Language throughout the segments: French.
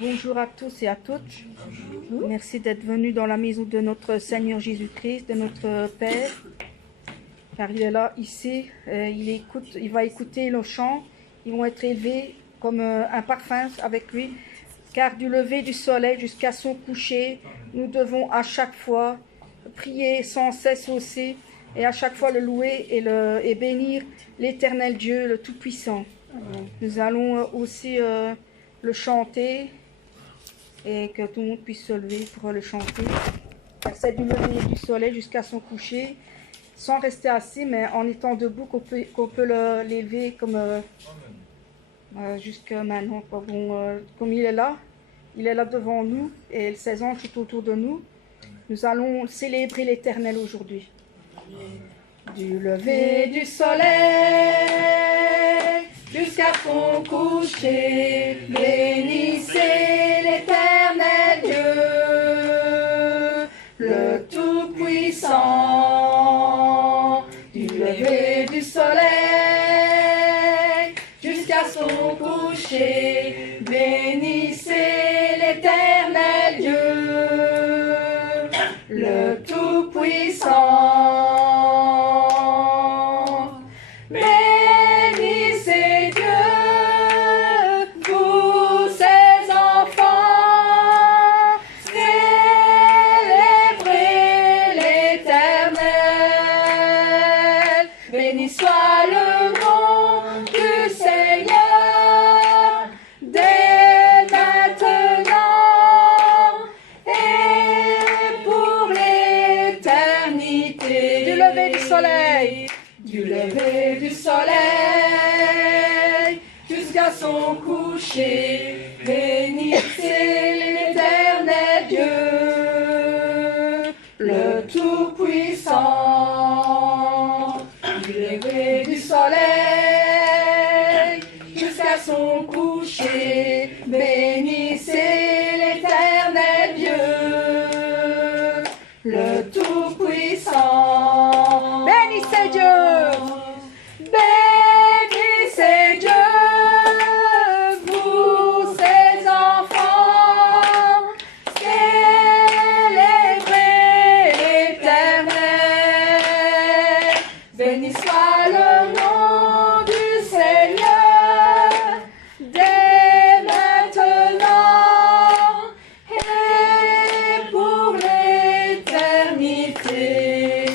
Bonjour à tous et à toutes. Merci d'être venus dans la maison de notre Seigneur Jésus-Christ, de notre Père. Car il est là, ici, il va écouter nos chants. Ils vont être élevés comme un parfum avec lui. Car du lever du soleil jusqu'à son coucher, nous devons à chaque fois prier sans cesse aussi, et à chaque fois le louer et bénir l'Éternel Dieu, le Tout-Puissant. Nous allons aussi le chanter, et que tout le monde puisse se lever pour le chanter. C'est du lever du soleil jusqu'à son coucher, sans rester assis, mais en étant debout, qu'on peut l'élever comme jusqu'à maintenant. Bon, comme il est là devant nous, et ses anges tout autour de nous. Nous allons célébrer l'Éternel aujourd'hui. Du lever du soleil jusqu'à son coucher, bénissez l'Éternel Dieu, le Tout-Puissant. Du lever du soleil jusqu'à son coucher, bénissez l'Éternel Dieu, le Tout-Puissant. Du lever du soleil jusqu'à son coucher, bénissez l'Éternel Dieu, le Tout-Puissant. Du lever du soleil jusqu'à son coucher, bénissez l'Éternel Dieu, le Tout-Puissant. Bénissez Dieu! Bénissez Dieu, vous ses enfants, célébrez l'Éternel. Béni soit le nom du Seigneur, dès maintenant et pour l'éternité.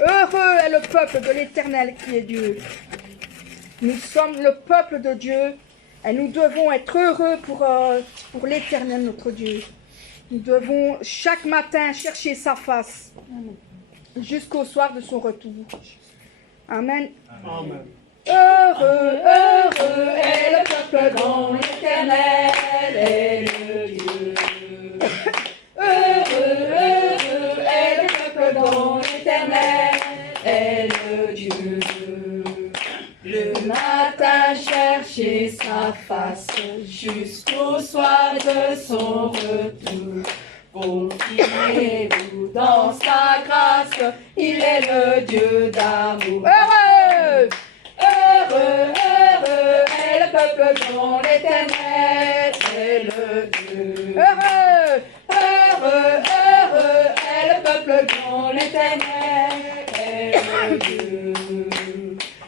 Heureux est le peuple de l'Éternel qui est Dieu. Nous sommes le peuple de Dieu et nous devons être heureux pour l'Éternel notre Dieu. Nous devons chaque matin chercher sa face jusqu'au soir de son retour. Amen. Amen. Heureux, heureux est le peuple dont l'Éternel est le Dieu. Heureux, heureux est le peuple dont l'Éternel est le Dieu. Le matin chercher sa face jusqu'au soir de son retour. Confiez-vous dans sa grâce, il est le Dieu d'amour. Heureux, heureux, heureux est le peuple dont l'Éternel est le Dieu. Heureux, heureux, heureux est le peuple dont l'Éternel est le Dieu.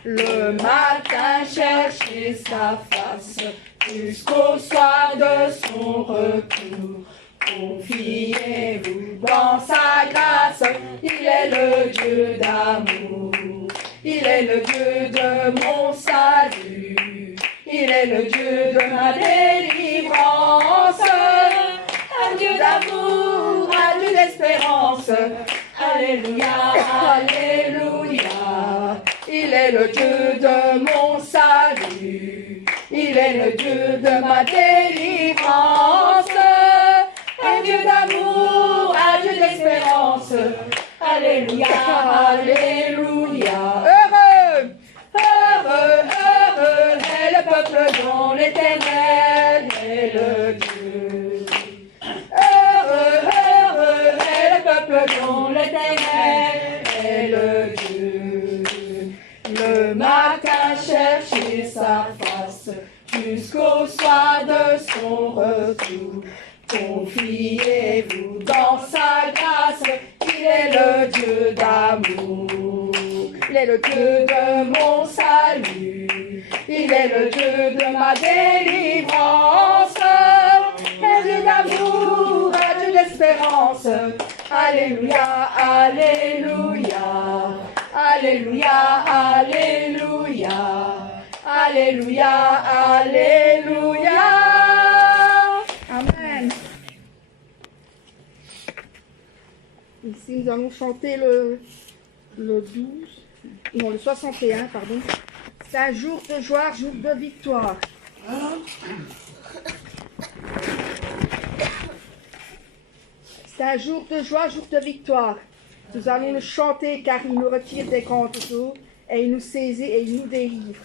Le matin chercher sa face jusqu'au soir de son retour. Confiez-vous dans sa grâce, il est le Dieu d'amour. Il est le Dieu de mon salut, il est le Dieu de ma délivrance. Un Dieu d'amour, un Dieu d'espérance. Alléluia, alléluia. Il est le Dieu de mon salut, il est le Dieu de ma délivrance. Un Dieu d'amour, un Dieu d'espérance. Alléluia, alléluia. Heureux, heureux, heureux est le peuple dont l'Éternel est le Dieu. Heureux, heureux est le peuple dont l'Éternel est le Dieu. Le matin chercher sa face jusqu'au soir de son retour. Confiez-vous dans sa grâce, il est le Dieu d'amour. Il est le Dieu de mon salut, il est le Dieu de ma délivrance. Un Dieu d'amour, un Dieu d'espérance. Alléluia, alléluia, alléluia, alléluia, alléluia, alléluia. Amen. Ici, nous allons chanter le 61, pardon. C'est un jour de joie, jour de victoire. C'est un jour de joie, jour de victoire. Nous allons le chanter car il nous retire des grandes eaux et il nous saisit et il nous délivre.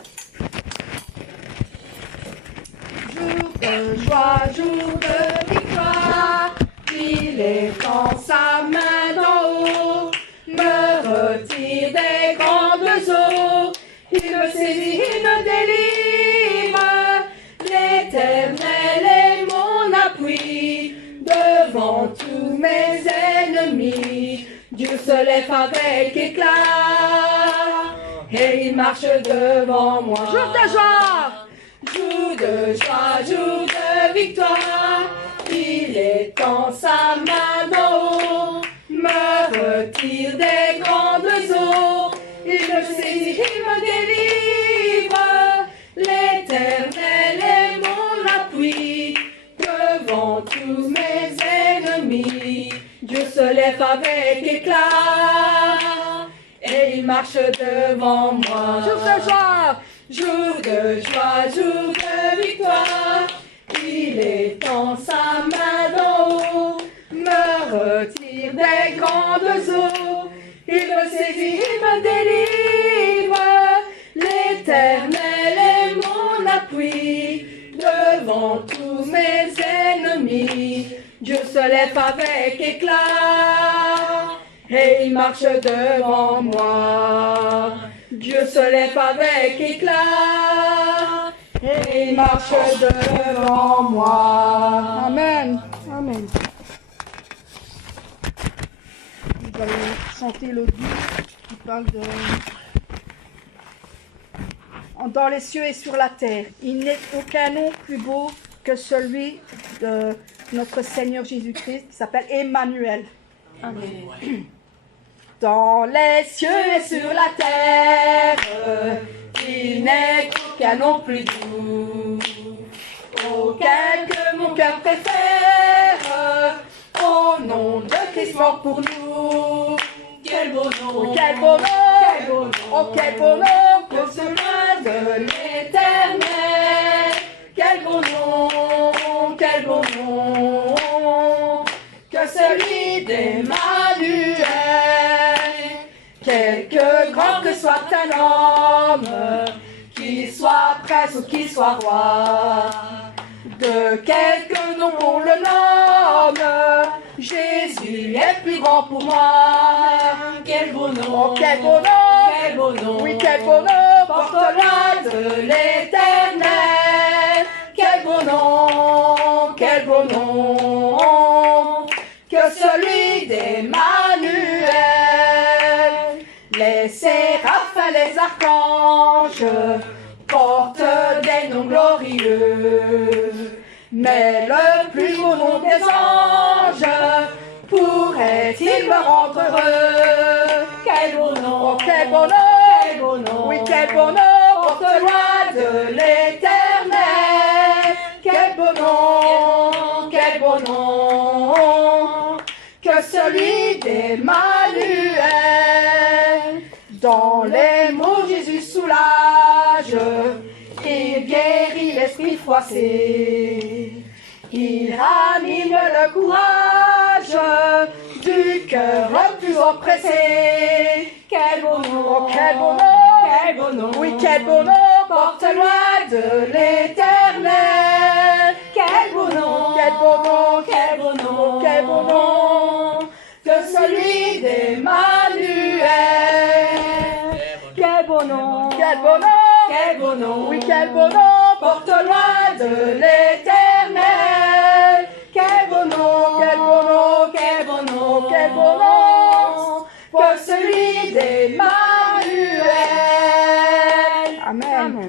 Jour de joie, jour de victoire, il étend sa main d'en haut, me retire des grandes eaux, il me saisit, il me délivre. L'Éternel est mon appui, devant tous mes ennemis. Dieu se lève avec éclat, et il marche devant moi. Jour de joie! Jour de joie, jour de victoire, il étend sa main d'en haut, me retire des grandes eaux, il me saisit, il me délivre. L'Éternel est mon appui, devant tous mes ennemis. Dieu se lève avec éclat, et il marche devant moi. Jour de joie! Jour de joie, jour de victoire, il étend sa main d'en haut, me retire des grandes eaux, il me saisit, il me délivre. L'Éternel est mon appui, devant tous mes ennemis. Dieu se lève avec éclat, et il marche devant moi. Dieu se lève avec éclat, et il marche devant moi. Amen. Amen. Nous allons chanter le 12 qui parle de... Dans les cieux et sur la terre, il n'est aucun nom plus beau que celui de notre Seigneur Jésus-Christ qui s'appelle Emmanuel. Amen. Dans les cieux Cieux et sur la terre, il n'est aucun nom plus doux, aucun que mon cœur préfère, au nom de Christ mort pour nous. Quel beau nom, quel beau nom, quel beau nom, oh quel beau nom pour ce loin de l'Éternel. Quel beau nom, quel beau nom, que celui d'Emmanuel. Quelque grand que soit un homme, qu'il soit prince ou qu'il soit roi, de quelque nom qu'on le nomme, Jésus est plus grand pour moi. Quel beau nom, oh quel beau nom, quel beau nom, oui quel beau nom, porte-la de l'Éternel. Quel beau nom, quel beau nom, que celui d'Emmanuel. Les séraphins, les archanges portent des noms glorieux, mais le plus beau nom des anges pourrait-il me rendre heureux? Quel beau nom, oh quel beau nom, quel beau nom, oui quel beau nom, porte-loi de l'Éternel. Quel beau nom, quel beau nom, que celui d'Emmanuel. Dans les mots Jésus soulage, il guérit l'esprit froissé, il ranime le courage du cœur le plus oppressé. Quel beau nom, oh quel beau nom, quel beau nom, oui quel beau nom, porte-loi de l'Éternel. Quel beau nom, quel beau nom, quel beau nom, quel beau nom, que celui d'Emmanuel. Quel beau nom, quel beau nom, quel beau nom, oui quel beau nom, porte loin de l'Éternel. Quel beau nom, quel beau nom, quel beau nom, quel beau nom, que celui d'Emmanuel. Amen.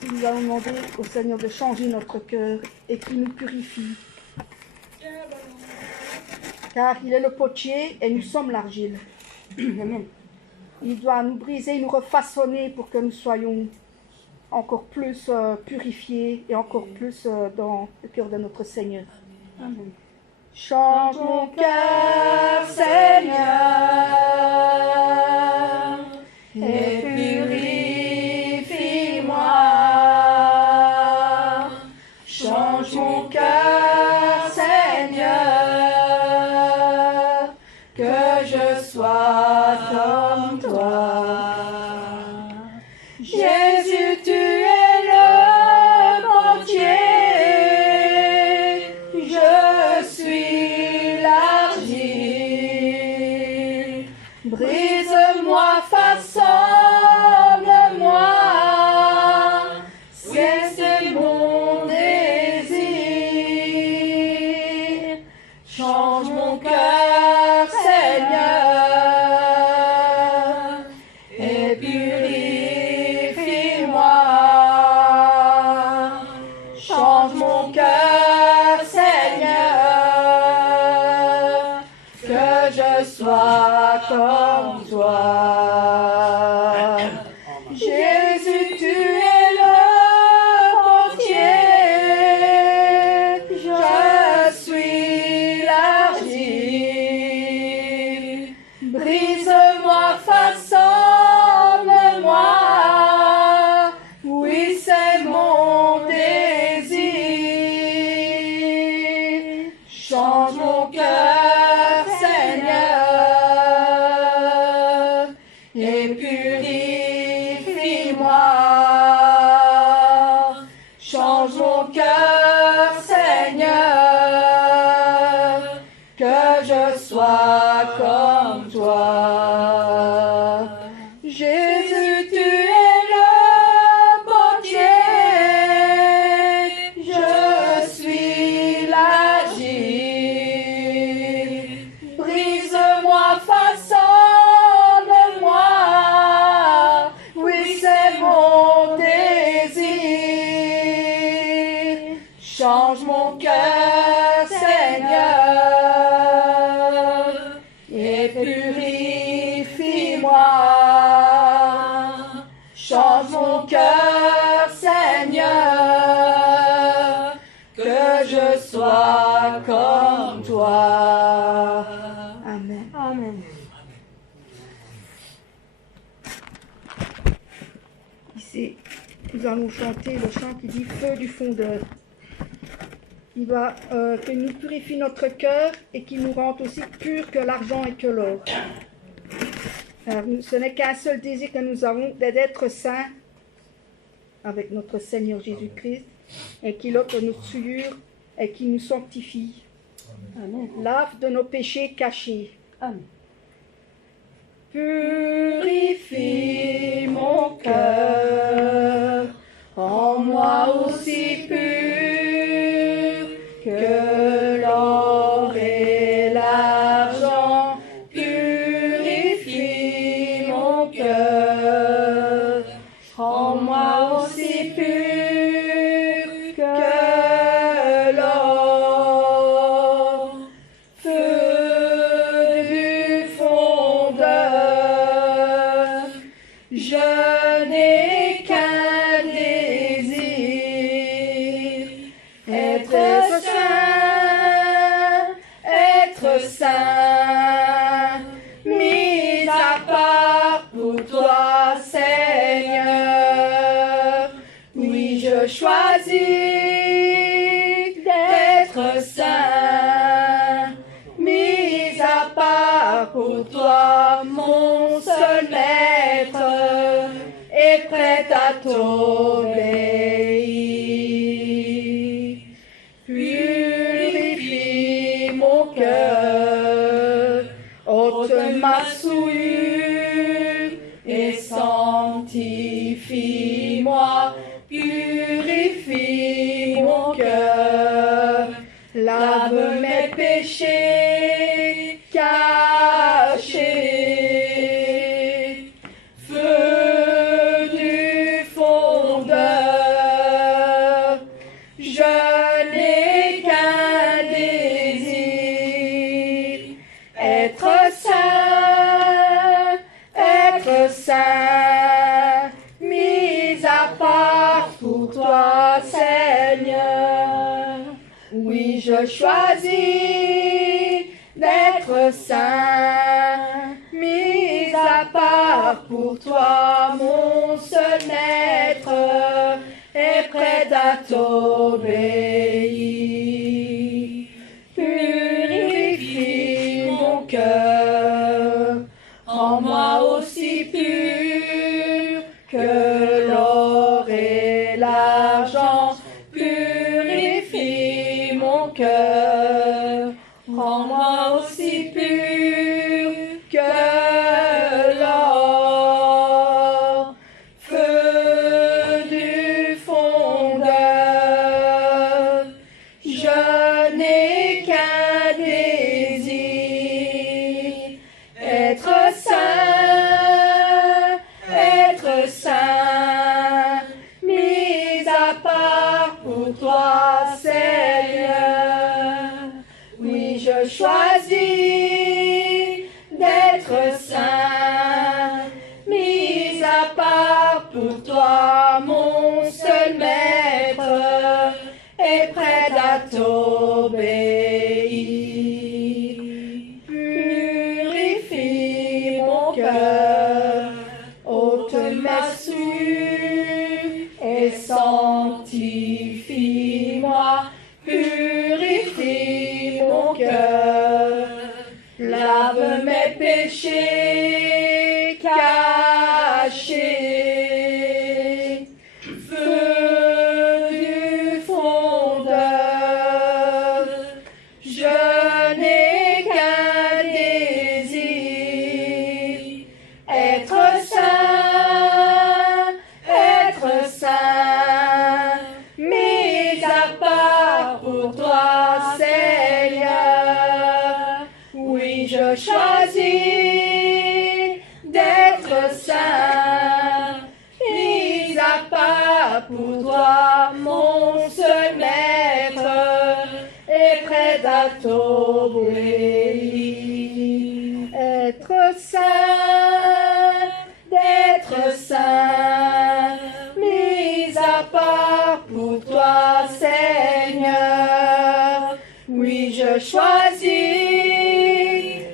Si nous allons demander au Seigneur de changer notre cœur et qu'il nous purifie. Car il est le potier et nous sommes l'argile. Amen. Il doit nous briser, nous refaçonner pour que nous soyons encore plus purifiés et encore plus dans le cœur de notre Seigneur. Amen. Change mon cœur, Seigneur, et purifie-moi. Change mon cœur, Seigneur, que je sois comme toi. Jésus, tu es le potier, je suis l'argile. Brise-moi, façonne-moi, c'est mon désir. Change mon cœur, Seigneur, et purifie-moi. Change mon cœur, Seigneur, que je sois comme toi. Jésus, tu es le potier, je suis l'argile. Brise-moi, façonne-moi, oui, c'est mon désir. Change mon cœur, Seigneur, et purifie-moi. Change mon cœur, Seigneur, que je sois comme toi. Jésus, tu es le potier, je suis l'argile. Brise-moi, façonne-moi, oui, c'est mon désir. Change mon cœur, Seigneur, et purifie-moi. Change mon cœur, Seigneur, que je sois comme toi. Amen. Amen. Ici, nous allons chanter le chant qui dit Feu du fondeur. Il va que nous purifie notre cœur et qu'il nous rende aussi purs que l'argent et que l'or. Ce n'est qu'un seul désir que nous avons, d'être saints avec notre Seigneur Jésus-Christ et qu'il ôte nos souillures et qu'il nous sanctifie. Amen. Lave de nos péchés cachés. Amen. Purifie mon cœur, en moi aussi pur que l'or et l'argent. Purifie mon cœur, en moi aussi pur que l'or. Feu du fondeur, je n'ai qu'un désir, être saint, mis à part pour toi, Seigneur. Oui, je choisis d'être saint, mis à part pour toi, mon seul maître, et prêt à t'obéir. Purifie mon cœur, ôte ma souillure, et sanctifie-moi, purifie mon cœur, lave mes péchés cachés, feu du fondeur, je n'ai qu'un désir, être saint, mis à part pour toi, Seigneur. Oui, je choisis d'être saint, mis à part pour toi, mon seul maître, et prêt à t'obéir. Purifie mon cœur, rends-moi aussi pur que l'or et l'argent. Purifie mon cœur, rends-moi aussi pur que l'or. Feu du fondeur, je n'ai qu'un désir, être saint, mis à part pour toi, Seigneur. Oui, je choisis d'être saint, mis à part pour toi, mon seul maître, et prêt à t'obéir. Purifie mon cœur, ôte ma souillure et sanctifie-moi. Purifie mon cœur, lave mes péchés cachés, feu du fondeur, je n'ai qu'un désir, être saint, mis à part pour toi, Seigneur. Oui, je choisis d'être saint, mis à part pour toi, mon seul maître, et prêt à t'obéir. Être saint, d'être saint, mis à part pour toi, Seigneur. Oui, je choisis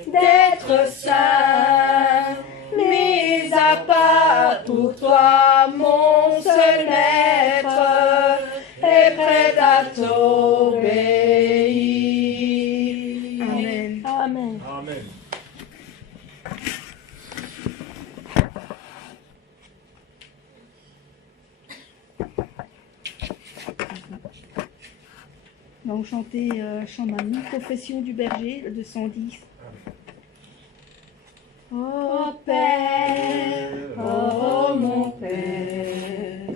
d'être saint, mis à part pour toi, mon seul maître, et prêt à t'obéir. Amen. Amen. Amen. Donc chanter chant mamie, Confession du berger, le 210. Oh Père, oh mon Père,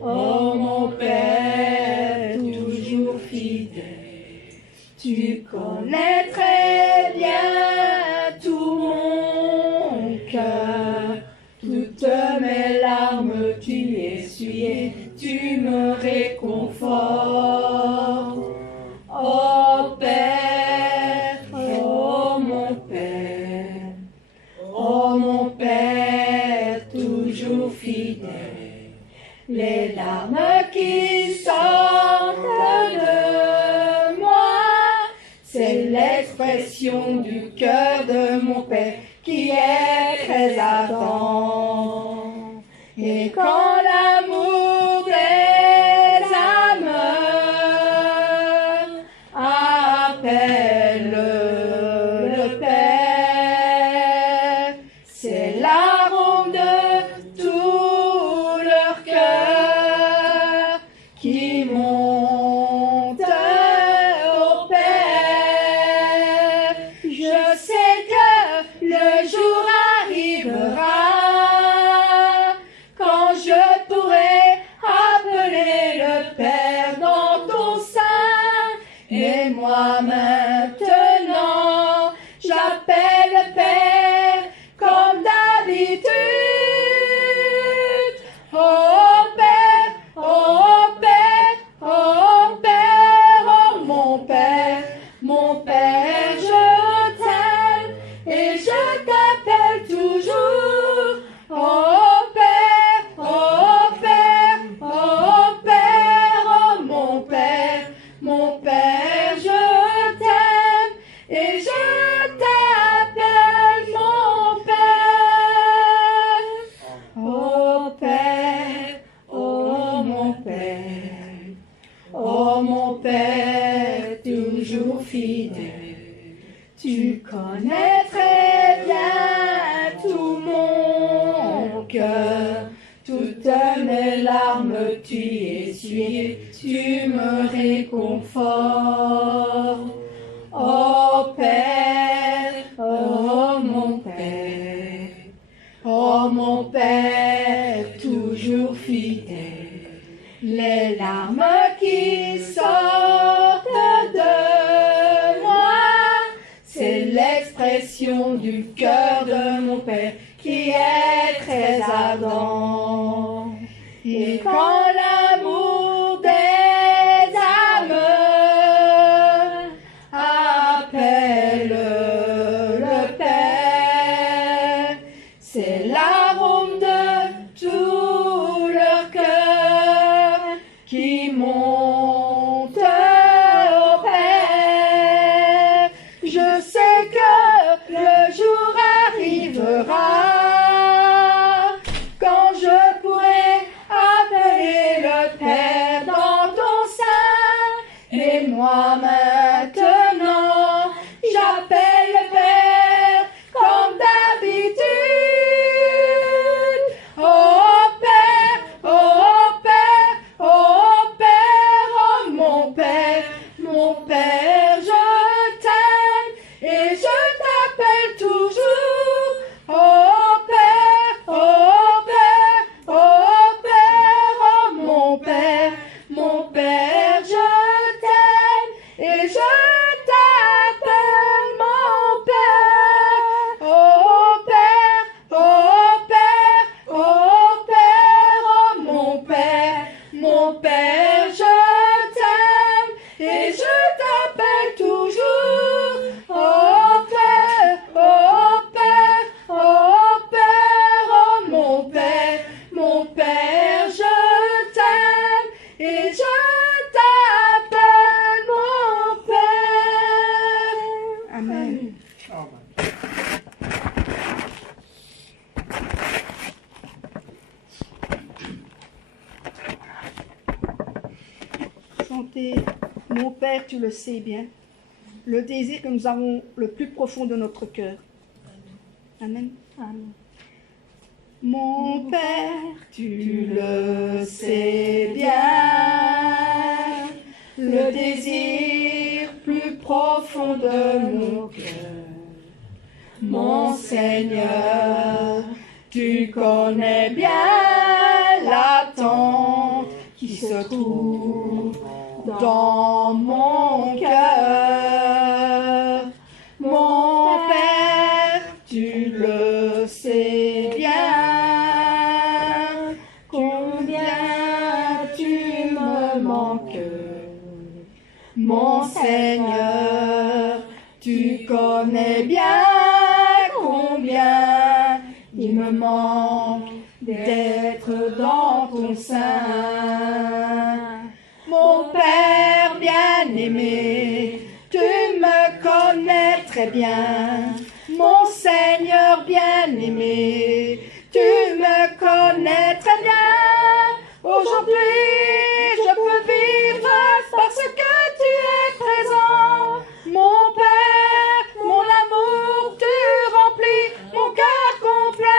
oh mon Père, toujours fidèle, tu connais très bien tout mon cœur, toutes mes larmes tu essuyais, tu me réconfortes. Oh Père, oh mon Père, oh mon Père, toujours fidèle, les larmes qui sortent de moi, c'est l'expression du cœur de mon Père qui est très ardent. Et quand l'amour des âmes appelle le Père, c'est l'arôme de tout leur cœur qui monte au Père. Je sais que le jour arrivera cœur. Toutes mes larmes tu essuies, tu me réconfortes. Ô Père, ô mon Père, toujours fidèle, les larmes qui sortent de moi, c'est l'expression du cœur de mon Père qui est très ardent. Et quand l'amour des âmes appelle le Père, c'est l'arôme de tout leur cœur qui monte au Père. Je sais que le jour arrivera quand je pourrai appeler le Père dans ton sein. Et moi maintenant, j'appelle le Père comme d'habitude. Oh Père, oh Père, oh Père, oh mon Père, je t'aime et je t'appelle toujours. Oh Père, oh Père, oh Père, oh mon Père, je t'aime et je t'appelle mon Père. Oh Père, oh Père, oh Père, oh mon Père, je t'aime et je t'appelle toujours. Oh Père, oh Père, oh Père, oh mon Père, je t'aime et je t'appelle mon Père. Amen. Chantez, mon Père, tu le sais bien, le désir que nous avons le plus profond de notre cœur. Amen. Amen. Mon Père, tu le sais bien, le désir plus profond de mon cœur. Mon Seigneur, tu connais bien l'attente qui se trouve dans mon cœur. Mon Père, tu le sais bien, combien tu me manques. Mon Seigneur, tu connais bien combien il me manque d'être dans ton sein. Mon Père bien-aimé, tu me connais très bien. Mon Seigneur bien-aimé, tu me connais très bien. Aujourd'hui, je peux vivre parce que tu es présent. Mon Père, mon amour, tu remplis mon cœur complètement.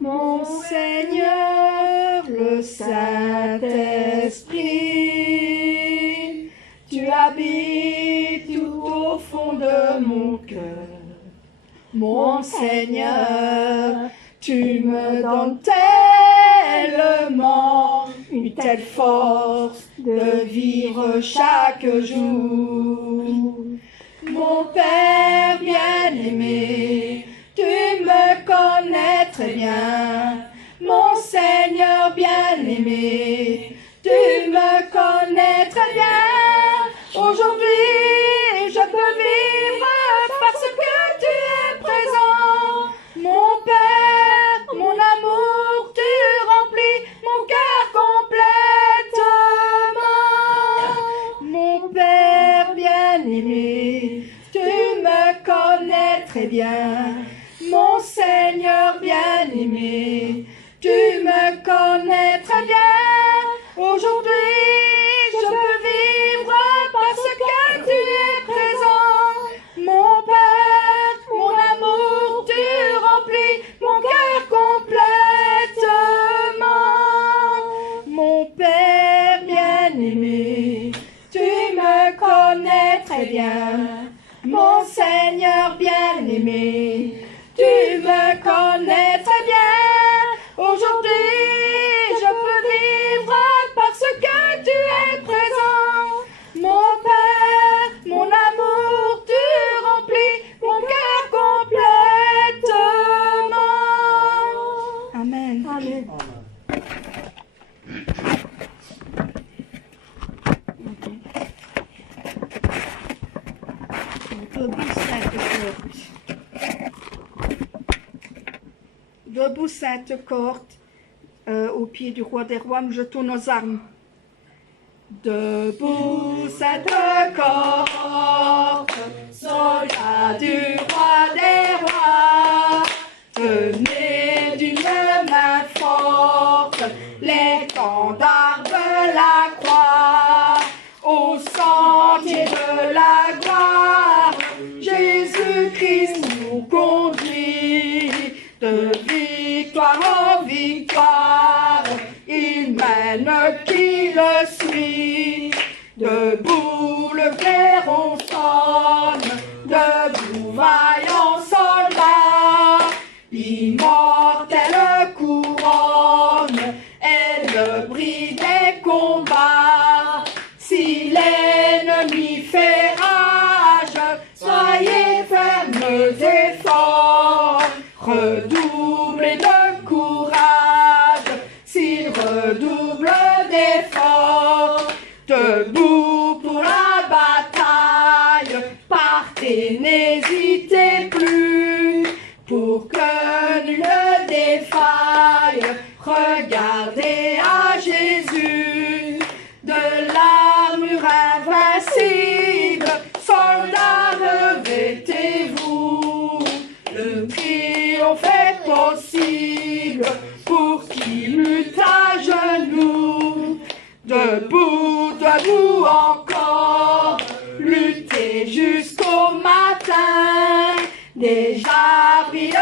Mon Seigneur, le Saint-Esprit, tu habites tout au fond de mon cœur. Mon Seigneur, tu me donnes tellement une telle force de vivre chaque jour. Mon Père bien-aimé, tu me connais très bien. Mon Seigneur bien-aimé, tu me connais très bien. Aujourd'hui, je peux vivre parce que tu es présent. Mon Père, mon amour, tu remplis mon cœur complètement. Mon Père bien-aimé, tu me connais très bien. Mon Seigneur bien-aimé, tu me connais très bien. Aujourd'hui, je peux vivre parce que tu es présent. Mon Père, mon amour, tu Seigneur bien-aimé, tu me connais très bien. Aujourd'hui, je peux vivre parce que tu es présent. Mon Père, mon amour, tu remplis mon cœur complètement. Amen. Amen. Debout, sainte cohorte, au pied du roi des rois, nous jetons nos armes. Debout, sainte cohorte, soldats du roi des rois, tenez d'une main forte l'étendard de la croix. Au sentier de la gloire, Jésus-Christ nous conduit. De victoire en victoire, il mène qui le suit. Debout le clairon sonne, debout vaillant soldat, l'immortelle couronne est le prix des combats. Si l'ennemi fait rage, soyez fermes et forts. Redoublez de courage, s'il redouble d'efforts. Debout pour la bataille, partez, n'hésitez plus. Pour que nul ne défaille, regardez à Jésus. De l'armure invincible, soldats, revêtez-vous. Le triomphe est possible pour qui lutte à genoux. Debout, debout encore, luttez jusqu'au matin. Déjà brille